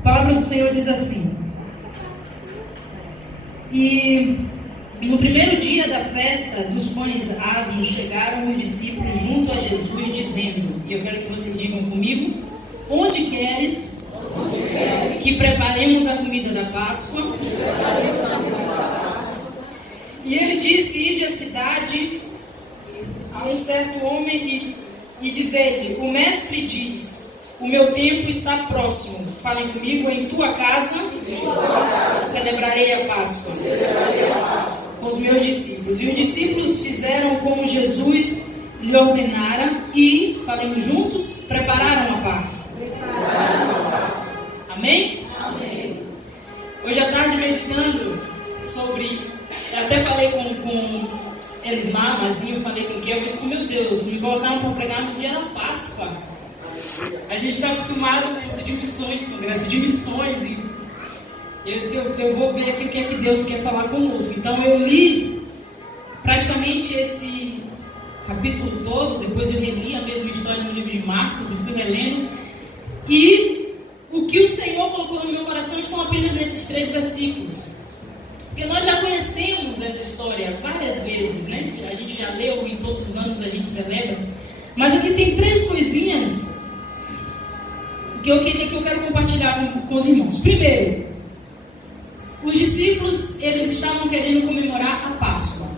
A palavra do Senhor diz assim: e no primeiro dia da festa dos pães asmos chegaram os discípulos junto a Jesus, dizendo, e eu quero que vocês digam comigo: onde queres que preparemos a comida da Páscoa? E ele disse: ide à cidade a um certo homem e dizer-lhe: o mestre diz, o meu tempo está próximo. Falem comigo: em tua casa celebrarei a Páscoa com os meus discípulos. E os discípulos fizeram como Jesus lhe ordenara e, falemos juntos, prepararam a Páscoa. Amém? Amém. Hoje à tarde, meditando sobre, eu até falei com Elismar, Mazinho, eu falei com o Kelvin, eu disse: meu Deus, me colocaram para pregar no dia da Páscoa. A gente está acostumado com muito de missões, congresso de missões, e eu disse: eu vou ver aqui o que é que Deus quer falar conosco. Então eu li praticamente esse capítulo todo, depois eu reli a mesma história no livro de Marcos, e fui relendo, e o que o Senhor colocou no meu coração estão apenas nesses 3 versículos. Porque nós já conhecemos essa história várias vezes, né? A gente já leu e todos os anos a gente celebra. Mas aqui tem 3 coisinhas que eu quero compartilhar com os irmãos. Primeiro, os discípulos, eles estavam querendo comemorar a Páscoa.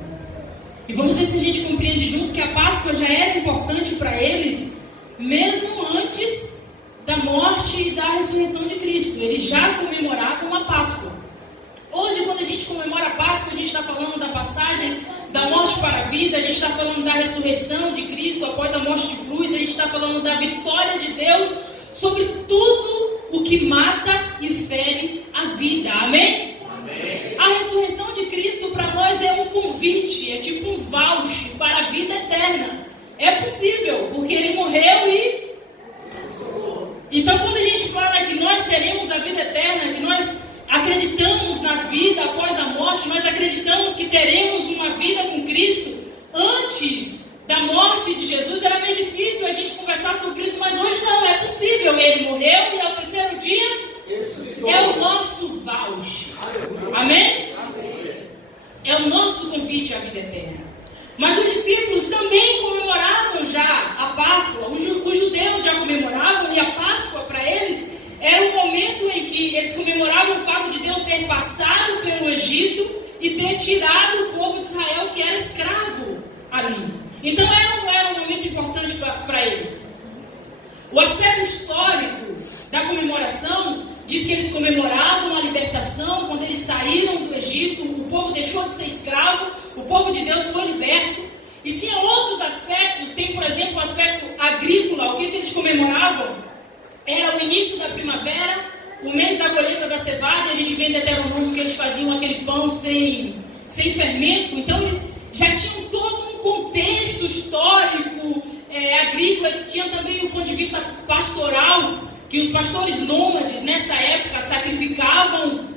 E vamos ver se a gente compreende junto que a Páscoa já era importante para eles, mesmo antes da morte e da ressurreição de Cristo. Eles já comemoravam a Páscoa. Hoje, quando a gente comemora a Páscoa, a gente está falando da passagem da morte para a vida, a gente está falando da ressurreição de Cristo após a morte de cruz, a gente está falando da vitória de Deus sobre tudo o que mata e fere a vida. Amém? Amém. A ressurreição de Cristo para nós é um convite, é tipo um voucher para a vida eterna. É possível, porque Ele morreu e... Então, quando a gente fala que nós teremos a vida eterna, que nós acreditamos na vida após a morte, nós acreditamos que teremos uma vida com Cristo antes da morte de Jesus, era meio difícil a gente conversar sobre isso, mas hoje não, é possível. Ele morreu e ao terceiro dia é o nosso voucher. Amém? É o nosso convite à vida eterna. Mas os discípulos também comemoravam já a Páscoa, os judeus já comemoravam, e a Páscoa para eles era um momento em que eles comemoravam o fato de Deus ter passado pelo Egito e ter tirado o povo de Israel que era escravo ali. Então era um momento importante para eles. O aspecto histórico da comemoração diz que eles comemoravam a libertação quando eles saíram do Egito, o povo deixou de ser escravo, o povo de Deus foi liberto. E tinha outros aspectos, tem por exemplo o aspecto agrícola. O que eles comemoravam? Era o início da primavera, o mês da colheita da cevada, e a gente vê em Deuteronômio que eles faziam aquele pão sem fermento. Então eles já tinham todo um contexto histórico, agrícola, e tinha também o ponto de vista pastoral, que os pastores nômades nessa época sacrificavam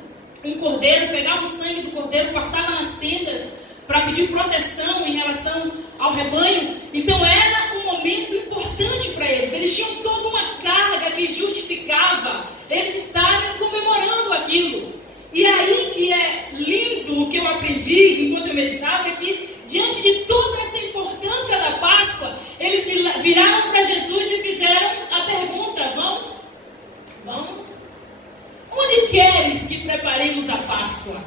um cordeiro, pegavam o sangue do cordeiro, passavam nas tendas para pedir proteção em relação ao rebanho. Então era um momento importante para eles. Eles tinham toda uma carga que justificava eles estarem comemorando aquilo. E aí que é lindo o que eu aprendi enquanto eu meditava, é que diante de toda essa importância da Páscoa, eles viraram para Jesus e fizeram a pergunta: vamos? Onde queres que preparemos a Páscoa?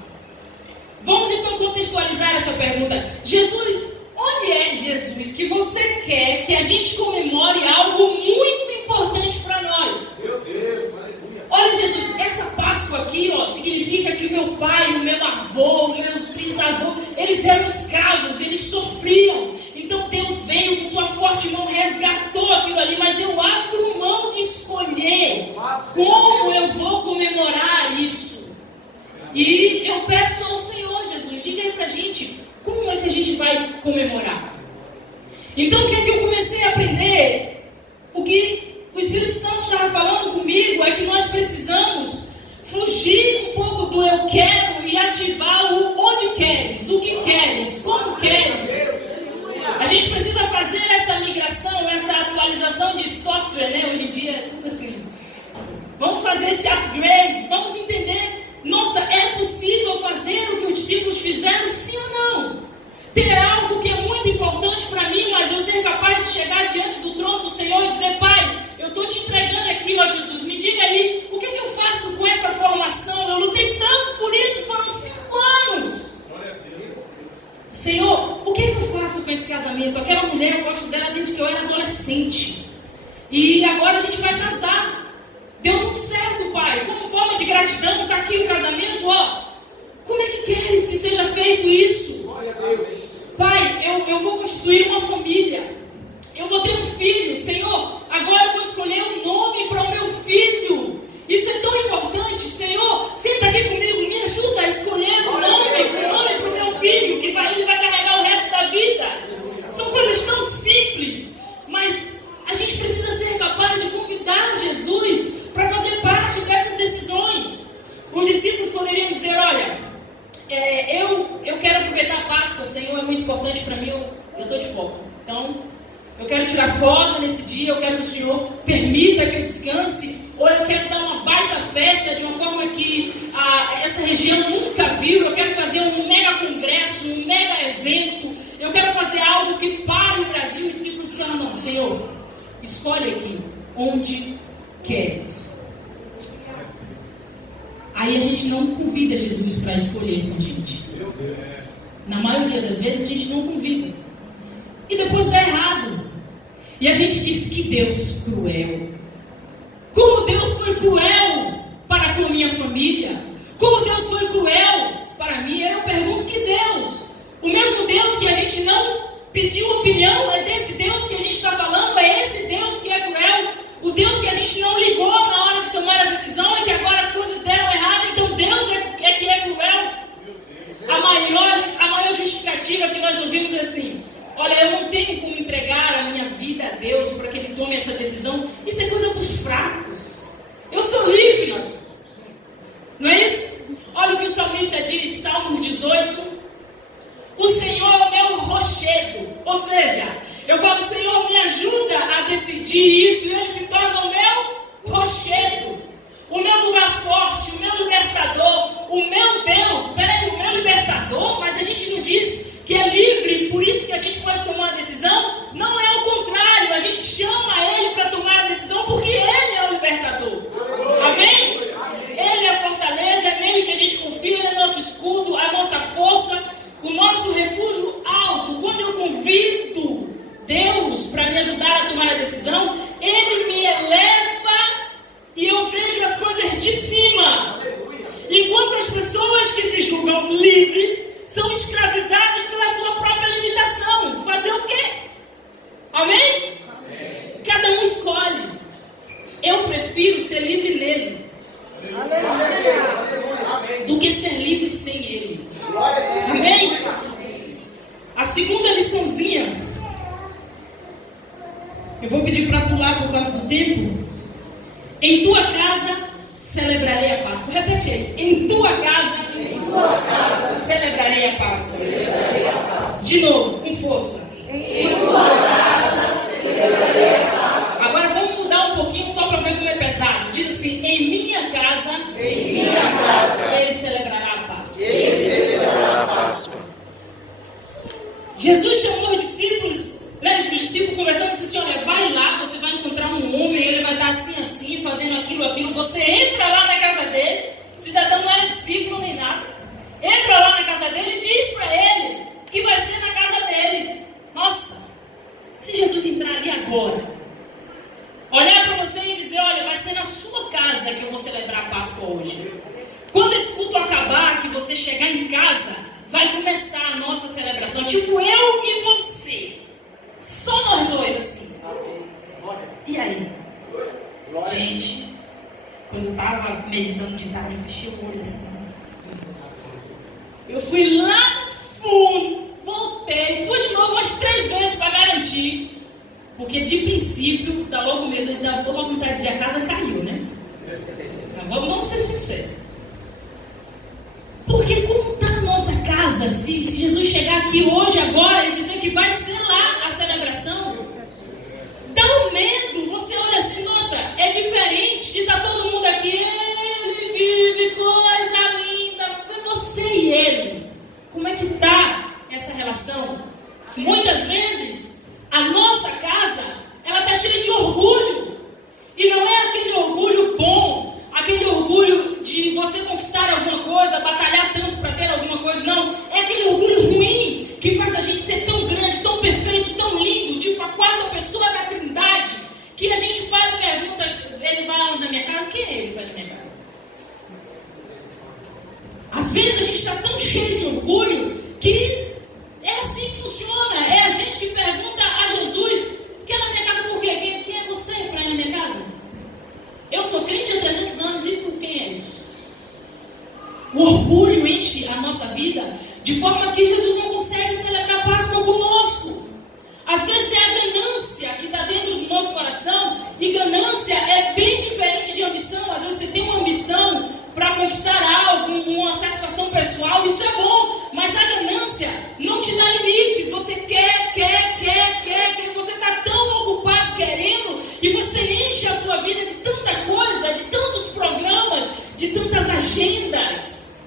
Vamos então contextualizar essa pergunta. Jesus, onde é, Jesus, que você quer que a gente comemore algo muito importante para nós? Meu Deus, aleluia. Olha, Jesus, essa Páscoa aqui, significa que o meu pai, o meu avô, o meu trisavô, eles eram escravos, eles sofriam. Então Deus veio com sua forte mão, resgatou aquilo ali, mas eu abro mão de escolher como eu vou comemorar isso. E eu peço ao Senhor, Jesus, diga aí pra gente, como é que a gente vai comemorar? Então o que é que eu comecei a aprender? O que o Espírito Santo estava falando comigo é que nós precisamos fugir um pouco do eu quero e ativar o onde queres, o que queres, como queres. A gente precisa fazer essa migração, essa atualização de software, né? Hoje em dia é tudo assim. Vamos fazer esse upgrade E agora a gente vai casar. Deu tudo certo, Pai. Como forma de gratidão, está aqui o casamento, ó. Como é que queres que seja feito isso? Pai, eu vou constituir uma família. Eu vou ter um filho. Senhor, agora eu vou escolher um nome para o meu filho. Isso é tão importante. Senhor, senta aqui comigo. Me ajuda a escolher um nome para o meu filho, que ele vai carregar o resto da vida. São coisas tão simples, mas a gente precisa ser capaz de convidar Jesus para fazer parte dessas decisões. Os discípulos poderiam dizer, olha, eu quero aproveitar a Páscoa, Senhor, é muito importante para mim, eu estou de folga. Então, eu quero tirar folga nesse dia, eu quero que o Senhor permita que eu descanse, ou eu quero dar uma baita festa de uma forma que essa região nunca viu, eu quero fazer um mega congresso, um mega evento, eu quero fazer algo que pare o Brasil. O discípulo disse, não, Senhor, escolhe aqui, onde queres. Aí a gente não convida Jesus para escolher com a gente. Na maioria das vezes a gente não convida. E depois dá errado. E a gente diz, que Deus cruel. Como Deus foi cruel para com a minha família. Como Deus foi cruel para mim. Eu pergunto, que Deus? O mesmo Deus que a gente não pediu opinião, é desse Deus que a gente está falando? É esse Deus que é cruel? O Deus que a gente não ligou na hora de tomar a decisão e que agora as coisas deram errado, então Deus é que é cruel? A maior justificativa que nós ouvimos é assim, olha, eu não tenho como entregar a minha vida a Deus para que Ele tome essa decisão. Isso é coisa para os fracos. Eu sou livre. Não é isso? Olha o que o salmista diz, Salmos 18. O Senhor é o meu rochedo. Ou seja, eu falo, Senhor, me ajuda a decidir isso, e Ele se torna o meu rochedo, o meu lugar forte, o meu libertador, o meu Deus. Peraí, o meu libertador? Mas a gente não diz que é livre, por isso que a gente pode tomar a decisão? Não é o contrário, a gente chama Ele para tomar a decisão porque Ele é o libertador. Amém? Ele é a fortaleza, é nele que a gente confia, Ele é nosso escudo, a nossa força, o nosso refúgio alto. Quando eu convido Deus para me ajudar a tomar a decisão, Ele me eleva e eu vejo as coisas de cima. Enquanto as pessoas que se julgam livres são escravizadas pela sua própria limitação. Fazer o quê? Amém? Amém. Cada um escolhe. Eu prefiro ser livre nele do que ser livre sem ele. Amém? A segunda liçãozinha, eu vou pedir para pular por causa do tempo. Em tua casa celebrarei a Páscoa. Repete aí. Em tua casa celebrarei a Páscoa. De novo, com força. Em tua casa celebrarei a Páscoa. Agora vamos mudar um pouquinho só para ver como é pesado. Diz assim, em minha casa ele celebrará a Páscoa. Ele celebrará a Páscoa. Jesus chamou os discípulos, né? Os discípulos conversando, disse assim, olha, vai lá, você vai encontrar um homem, ele vai estar assim, fazendo aquilo, você entra lá na casa dele. O cidadão não era discípulo nem nada. Entra lá na casa dele e diz para ele que vai ser na casa dele. Nossa, se Jesus entrar ali agora, olhar para você e dizer, olha, vai ser na sua casa que eu vou celebrar a Páscoa hoje. Quando esse culto acabar, que você chegar em casa, vai começar a nossa celebração. Tipo, eu e você. Só nós dois assim. E aí? Gente, quando eu estava meditando de tarde, eu fechei o olho assim. Eu fui lá no fundo, voltei, fui de novo umas 3 vezes para garantir. Porque de princípio, dá logo medo, vou logo tentar dizer, a casa caiu, né? Agora vamos ser sinceros. Porque como está a nossa casa, se Jesus chegar aqui hoje, agora, e dizer que vai ser lá a celebração, dá um medo. Você olha assim, nossa, é diferente de estar todo mundo aqui, ele vive, coisa linda, foi você e ele. Como é que está essa relação? Muitas vezes, a nossa casa, ela está cheia de orgulho, e não é aquele orgulho bom, aquele orgulho de você conquistar alguma coisa, batalhar tanto para ter alguma coisa, não. É aquele orgulho ruim que faz Às vezes a gente está tão cheio de orgulho que é assim que funciona. É a gente que pergunta a Jesus: quer na minha casa por quê? Quem é você para ir na minha casa? Eu sou crente há 300 anos e por quem és? O orgulho enche a nossa vida de forma que Jesus não consegue celebrar a Páscoa conosco. Às vezes é a ganância que está dentro do nosso coração, e ganância é bem diferente de ambição. Às vezes você tem uma ambição para conquistar algo, uma satisfação pessoal, isso é bom, mas a ganância não te dá limites. Você quer, você está tão ocupado querendo, e você enche a sua vida de tanta coisa, de tantos programas, de tantas agendas,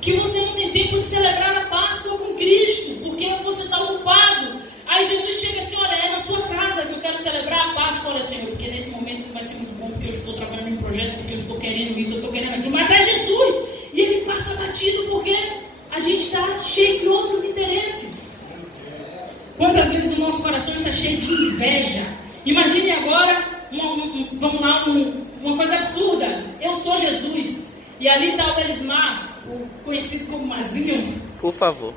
que você não tem tempo de celebrar a Páscoa com Cristo, porque você está ocupado. Aí Jesus chega assim: olha, é na sua casa que eu quero celebrar a Páscoa. Olha, Senhor, porque nesse momento não vai ser muito bom, porque eu estou trabalhando em um projeto, porque eu estou querendo isso, eu estou querendo aquilo. Mas é Jesus, e ele passa batido porque a gente está cheio de outros interesses. Quantas vezes o nosso coração está cheio de inveja? Imagine agora, vamos lá, uma coisa absurda. Eu sou Jesus, e ali está o Elismar, o conhecido como Mazinho. Por favor.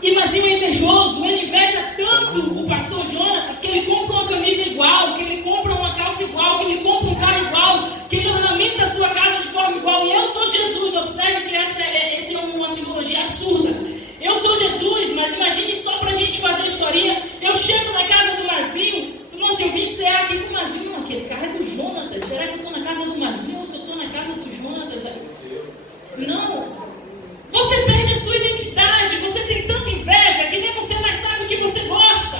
E Mazinho é invejoso, ele inveja tanto o pastor Jonatas, que ele compra uma camisa igual, que ele compra uma calça igual, que ele compra um carro igual, que ele ornamenta a sua casa de forma igual. E eu sou Jesus. Observe que essa é uma simbologia absurda. Eu sou Jesus, mas imagine só pra gente fazer a historinha. Eu chego na casa do Mazinho, nossa, eu vim cear aqui com o Mazinho. Não, aquele carro é do Jonatas. Será que eu estou na casa do Mazinho ou eu estou na casa do Jonatas? Não. Você perde a sua identidade. Você tem tanta inveja que nem você mais sabe o que você gosta.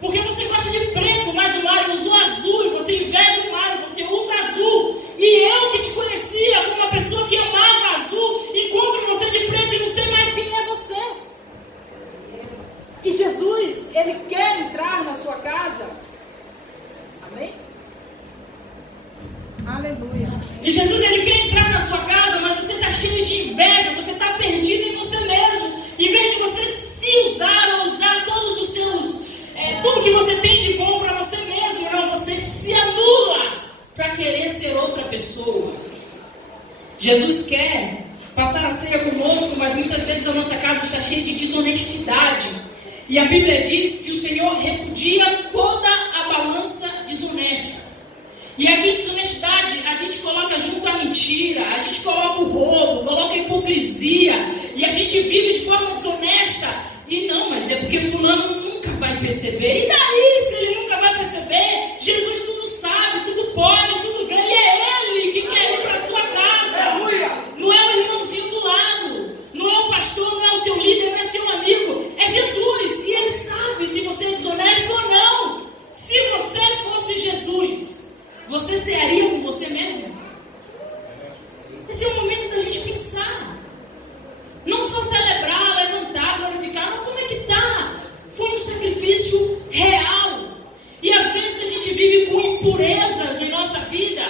Porque você gosta de preto, mas o Mário usou azul. E você inveja o Mário, você usa azul. E eu que te conhecia como uma pessoa que amava azul, encontro você de preto e não sei mais quem é você. E Jesus, ele quer entrar na sua casa. Amém? Aleluia. E Jesus, ele quer entrar na sua casa, mas você está cheio de inveja, você está perdido em você mesmo. Em vez de você se usar ou usar todos os seus, tudo que você tem de bom para você mesmo, não, você se anula para querer ser outra pessoa. Jesus quer passar a ceia conosco, mas muitas vezes a nossa casa está cheia de desonestidade. E a Bíblia diz que o Senhor repudia toda a balança desonesta. E aqui em desonestidade, a gente coloca junto a mentira, a gente coloca o roubo, coloca a hipocrisia, e a gente vive de forma desonesta. E não, mas é porque fulano nunca vai perceber. E daí, se ele nunca vai perceber? Jesus tudo sabe, tudo pode, tudo vê, e é ele que quer ir para a sua casa. Não é o irmãozinho do lado, não é o pastor, não é o seu líder, não é seu amigo, é Jesus. E ele sabe se você é desonesto ou não. Se você fosse Jesus, você cearia com você mesmo? Esse é o momento da gente pensar. Não só celebrar, levantar, glorificar. Não, como é que está? Foi um sacrifício real. E às vezes a gente vive com impurezas em nossa vida,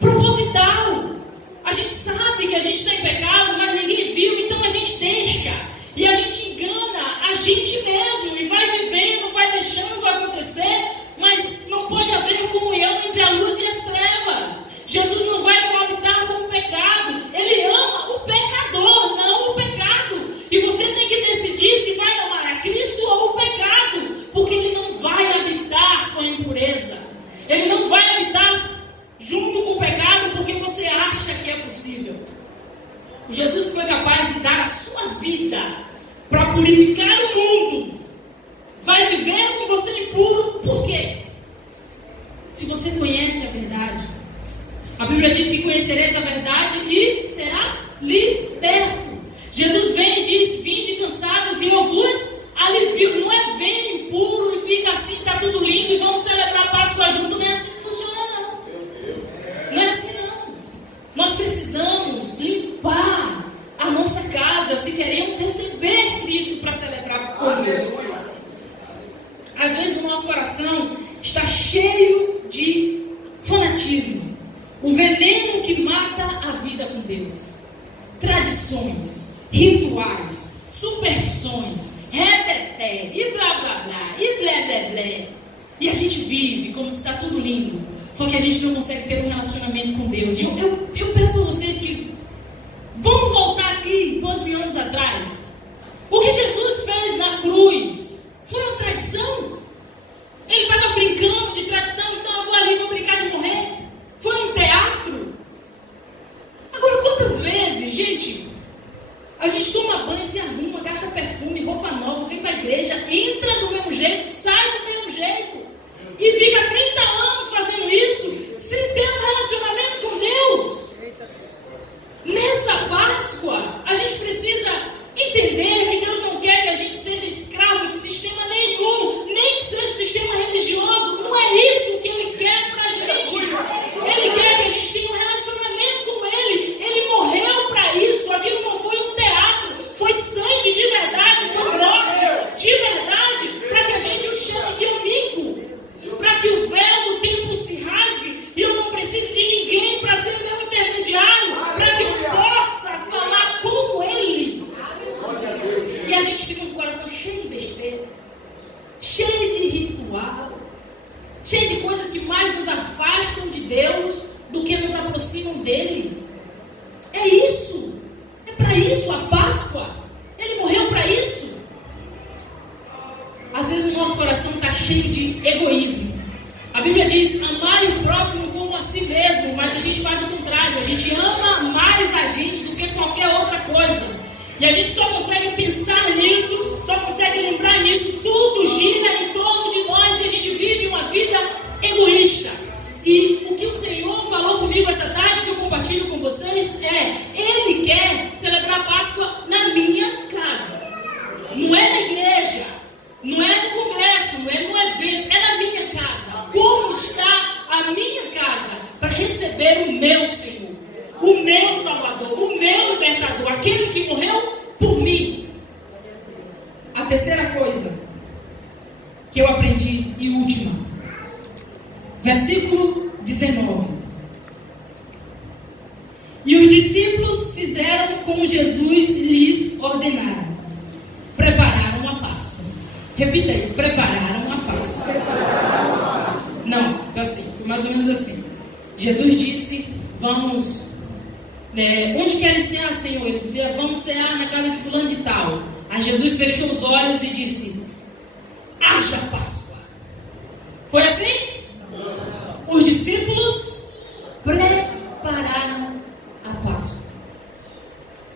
proposital. A gente sabe que a gente está em pecado, mas ninguém viu, então a gente deixa. E a gente engana a gente mesmo. E vai vivendo, vai deixando acontecer. Mas não pode haver comunhão entre a luz e as trevas. Jesus não vai coabitar com o pecado. Ele ama o pecador, não o pecado. E você tem que decidir se vai amar a Cristo ou o pecado. Porque ele não vai habitar com a impureza. Ele não vai habitar junto com o pecado porque você acha que é possível. O Jesus que foi capaz de dar a sua vida para purificar o mundo, vai viver com você impuro, por quê? Se você conhece a verdade. A Bíblia diz que conhecereis a verdade e será liberto. Jesus vem e diz: vinde cansados e eu vos alivio. Não é vem impuro e fica assim, está tudo lindo e vamos celebrar a Páscoa junto. Não é assim que funciona, não. Não é assim, não. Nós precisamos limpar a nossa casa se queremos receber Cristo para celebrar conosco. Às vezes o nosso coração está cheio de fanatismo. O veneno que mata a vida com Deus. Tradições, rituais, superstições, reteté, e blá blá blá, e blé blé blé. E a gente vive como se está tudo lindo. Só que a gente não consegue ter um relacionamento com Deus. E eu peço a vocês que vamos voltar a aqui 2.000 anos atrás. O que Jesus fez na cruz foi uma tradição. Ele estava brincando de tradição, então eu vou ali, vou brincar de morrer. Foi um teatro. Agora, quantas vezes, gente, a gente toma banho, se arruma, gasta perfume, roupa nova, vem para a igreja, entra do mesmo jeito, sai do mesmo jeito, e fica 30 anos fazendo isso, sem ter um relacionamento com Deus. Nessa Páscoa, a gente precisa entender que Deus não quer que a gente seja escravo de sistema nenhum, nem que seja sistema religioso. Não é isso que Ele quer pra gente. Ele quer que a gente tenha um relacionamento com Ele. Ele morreu para isso. Aquilo não foi um teatro, foi sangue de verdade, foi morte de verdade, para que a gente o chame de amigo, para que o véu do templo se rasgue e eu não precise de ninguém para ser meu intermediário, para que eu possa falar com Ele. E a gente fica com o coração cheio de besteira, cheio de ritual, cheio de coisas que mais nos afastam de Deus do que nos aproximam dEle. É isso. É para isso a Páscoa. Ele morreu para isso. Às vezes o nosso coração está cheio de egoísmo. A Bíblia diz: amai o próximo como a si mesmo, mas a gente faz o contrário. A gente ama mais a gente do que qualquer outra coisa. E a gente só consegue pensar nisso, só consegue lembrar nisso. Tudo gira em torno de nós e a gente vive uma vida egoísta. E o que o Senhor falou comigo essa tarde, que eu compartilho com vocês, é: Ele quer celebrar a Páscoa na minha casa. Não é na igreja, não é no congresso, não é no evento, é na minha casa. Como está a minha casa para receber o meu Senhor, o meu Salvador, o meu Libertador, aquele que morreu por mim. A terceira coisa que eu aprendi e última, versículo 19. E os discípulos fizeram como Jesus lhes ordenara. Prepararam a Páscoa. Repita aí: prepararam a Páscoa. Não, assim, foi mais ou menos assim. Jesus disse: vamos, onde querem cear, Senhor? Ele dizia: vamos cear na casa de fulano de tal. Aí Jesus fechou os olhos e disse: haja Páscoa. Foi assim? Os discípulos prepararam a Páscoa.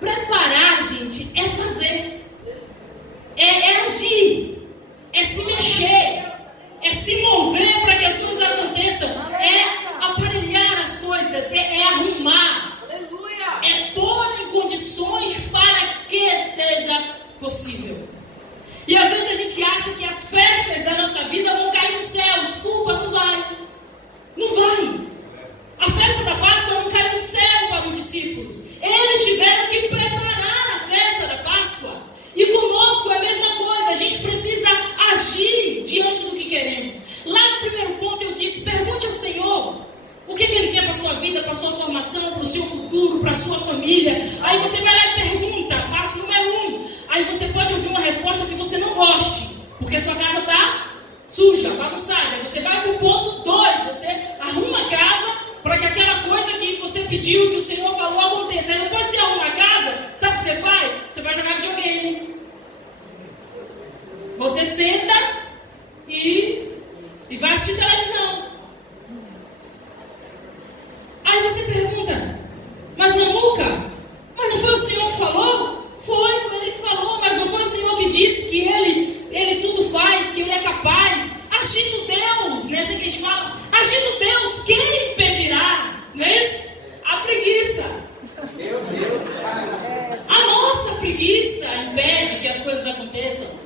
Preparar, gente, é fazer, é agir, é se mexer, é se mover para que as coisas aconteçam, é aparelhar as coisas, é arrumar, é pôr em condições para que seja possível. E às vezes a gente acha que as festas da nossa vida vão cair do céu. Desculpa, não vai. Não vai. A festa da Páscoa não caiu do céu para os discípulos. Eles tiveram que preparar a festa da Páscoa. E conosco é a mesma coisa. A gente precisa agir diante do que queremos. Lá no primeiro ponto eu disse: pergunte ao Senhor o que Ele quer para a sua vida, para a sua formação, para o seu futuro, para a sua família. Aí você vai lá e pergunta, passo número 1. Aí você pode ouvir uma resposta que você não goste, porque sua casa está suja, bagunçada. Aí você vai para o ponto 2, você arruma a casa para que aquela coisa que você pediu, que o Senhor falou, aconteça. Aí depois você arruma a casa, sabe o que você faz? Você vai jogar videogame. Você senta e vai assistir televisão. Aí você pergunta: mas Namuca, mas não foi o Senhor que falou? Foi Ele que falou, mas não foi o Senhor que disse que Ele tudo faz, que Ele é capaz? Agindo Deus, né? Assim que a gente fala, agindo Deus, quem impedirá? Não é isso? A preguiça. Meu Deus. A nossa preguiça impede que as coisas aconteçam.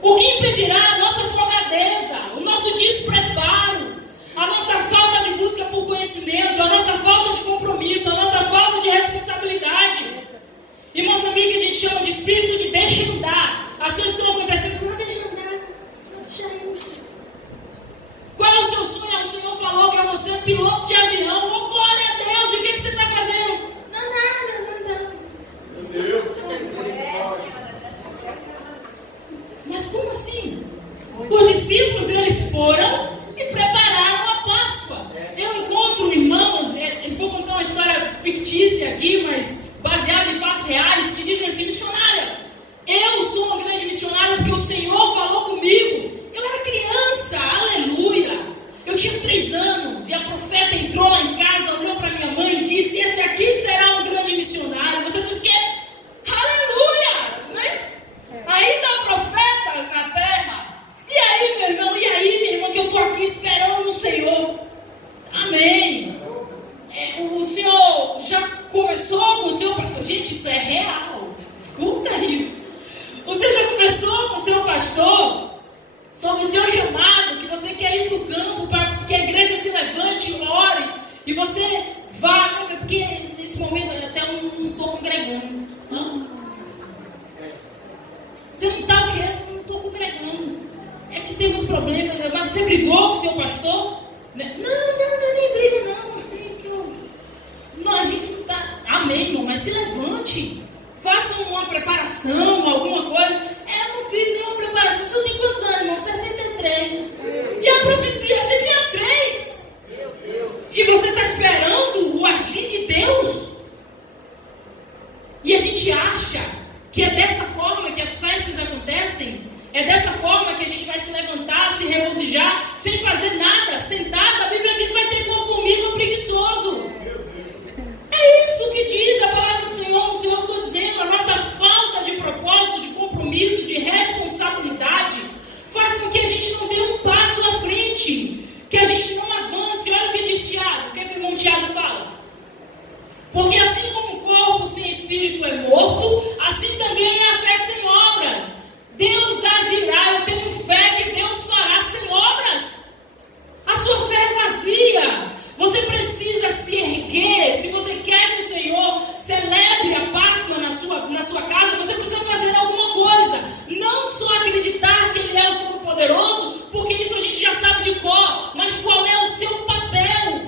O que impedirá? A nossa folgadeza, o nosso despreparo, a nossa falta de busca por conhecimento, a nossa falta de compromisso, a nossa falta de responsabilidade. Em Moçambique a gente chama de espírito de deixa andar. As coisas estão acontecendo, não deixa andar, deixa ir. Qual é o seu sonho? O Senhor falou que é você piloto de avião. Oh, glória a Deus! E o que você está fazendo? Nada. Mas como assim? Os discípulos, eles foram e prepararam a Páscoa. Eu encontro irmãos, vou contar uma história fictícia aqui, mas baseado em fatos reais, que dizem assim: missionária, eu sou uma grande missionária porque o Senhor falou comigo. Eu era criança, aleluia. Eu tinha 3 anos e a profeta entrou lá em casa, olhou para minha mãe e disse: esse aqui será um grande missionário. Você diz que aleluia, mas ainda há profetas na terra. E aí, meu irmão, minha irmã, que eu estou aqui esperando no Senhor. Amém. O Senhor já conversou com o seu... Gente, isso é real. Escuta isso. O Senhor já conversou com o seu pastor sobre o seu chamado, que você quer ir para o campo para que a igreja se levante, ore, e você vá, porque nesse momento eu até não estou congregando. Você não está o quê? Eu não estou congregando. É que temos problemas, mas você brigou com o seu pastor? Não, nem briga não, assim, que eu... Não, a gente não está... Amém, irmão, mas se levante. Faça uma preparação, alguma coisa. Eu não fiz nenhuma preparação. O senhor tem quantos anos, irmão? 63. E a profecia, você tinha 3. Meu Deus. E você está esperando o agir de Deus? E a gente acha que é dessa forma que as festas acontecem? É dessa forma que a gente vai se levantar, se regozijar, sem fazer nada, sentado? A Bíblia diz que vai ter conformismo preguiçoso. É isso que diz a palavra do Senhor. O Senhor está dizendo: a nossa falta de propósito, de compromisso, de responsabilidade, faz com que a gente não dê um passo à frente, que a gente não avance. Olha o que diz Tiago. O que o irmão Tiago fala? Porque assim como o corpo sem espírito é morto, assim também é a fé sem obras. Deus agirá, eu tenho fé que Deus fará sem obras. A sua fé é vazia. Você precisa se erguer. Se você quer que o Senhor celebre a Páscoa na sua casa, você precisa fazer alguma coisa. Não só acreditar que Ele é o Todo-Poderoso, porque isso a gente já sabe de cor, mas qual é o seu papel?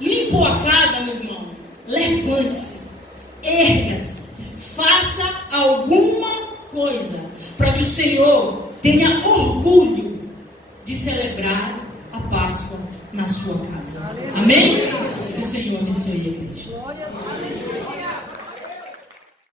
Limpou a casa, meu irmão? Levante-se, erga-se, faça alguma coisa para que o Senhor tenha orgulho de celebrar a Páscoa na sua casa. Amém? Que o Senhor abençoe a igreja.